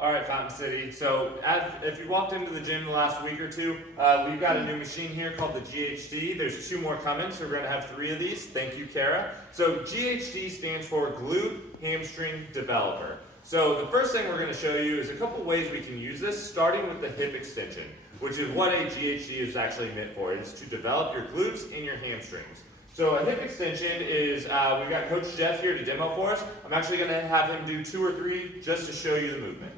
All right, Fountain City. So if you walked into the gym the last week or two, we've got a new machine here called the GHD. There's 2 more coming, so we're going to have 3 of these. Thank you, Kara. So GHD stands for Glute Hamstring Developer. So the first thing we're going to show you is a couple ways we can use this, starting with the hip extension, which is what a GHD is actually meant for. It's to develop your glutes and your hamstrings. So a hip extension is, we've got Coach Jeff here to demo for us. I'm actually going to have him do 2 or 3 just to show you the movement.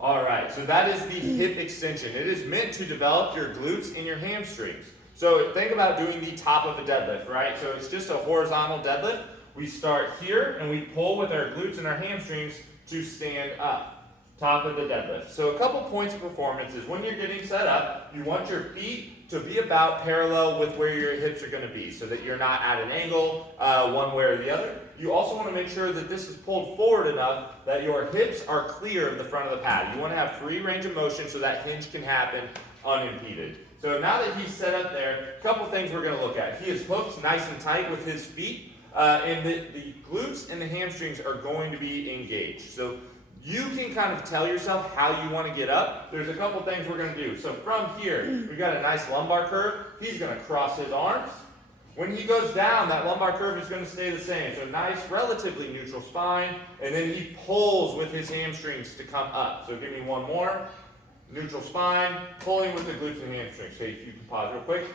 Alright, so that is the hip extension. It is meant to develop your glutes and your hamstrings. So think about doing the top of a deadlift, right? So it's just a horizontal deadlift. We start here and we pull with our glutes and our hamstrings to stand up. Top of the deadlift. So a couple points of performance is when you're getting set up, you want your feet to be about parallel with where your hips are going to be so that you're not at an angle one way or the other. You also want to make sure that this is pulled forward enough that your hips are clear of the front of the pad. You want to have free range of motion so that hinge can happen unimpeded. So now that he's set up there, a couple things we're going to look at. He is hooked nice and tight with his feet, and the glutes and the hamstrings are going to be engaged. So you can kind of tell yourself how you want to get up. There's a couple things we're going to do. So from here, we've got a nice lumbar curve. He's going to cross his arms. When he goes down, that lumbar curve is going to stay the same. So nice, relatively neutral spine. And then he pulls with his hamstrings to come up. So give me one more. Neutral spine, pulling with the glutes and hamstrings. Okay, if you can pause real quick.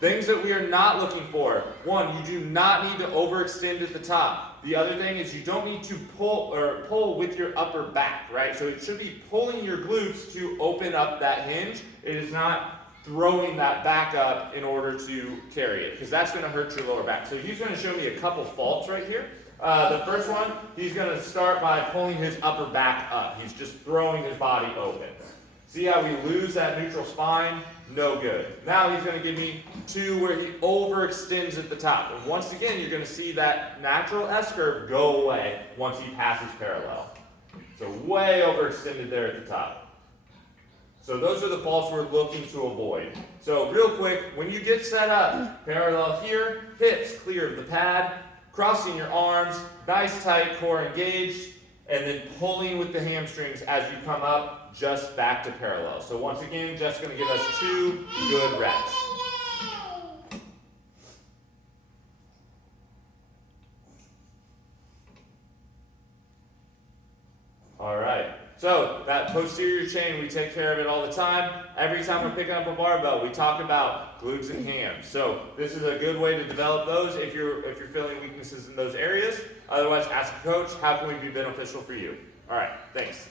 Things that we are not looking for. 1, you do not need to overextend at the top. The other thing is you don't need to pull with your upper back, right? So it should be pulling your glutes to open up that hinge. It is not throwing that back up in order to carry it, because that's going to hurt your lower back. So he's going to show me a couple faults right here. The first one, he's going to start by pulling his upper back up. He's just throwing his body open. See how we lose that neutral spine? No good. Now he's going to give me 2 where he overextends at the top. And once again, you're going to see that natural S-curve go away once he passes parallel. So way overextended there at the top. So those are the faults we're looking to avoid. So real quick, when you get set up, parallel here, hips clear of the pad, crossing your arms, nice tight core engaged, and then pulling with the hamstrings as you come up just back to parallel. So once again, Jeff's going to give us 2 good reps. All right. So that posterior chain, we take care of it all the time. Every time we're picking up a barbell, we talk about glutes and hams. So this is a good way to develop those if you're feeling weaknesses in those areas. Otherwise, ask a coach, how can we be beneficial for you? All right, thanks.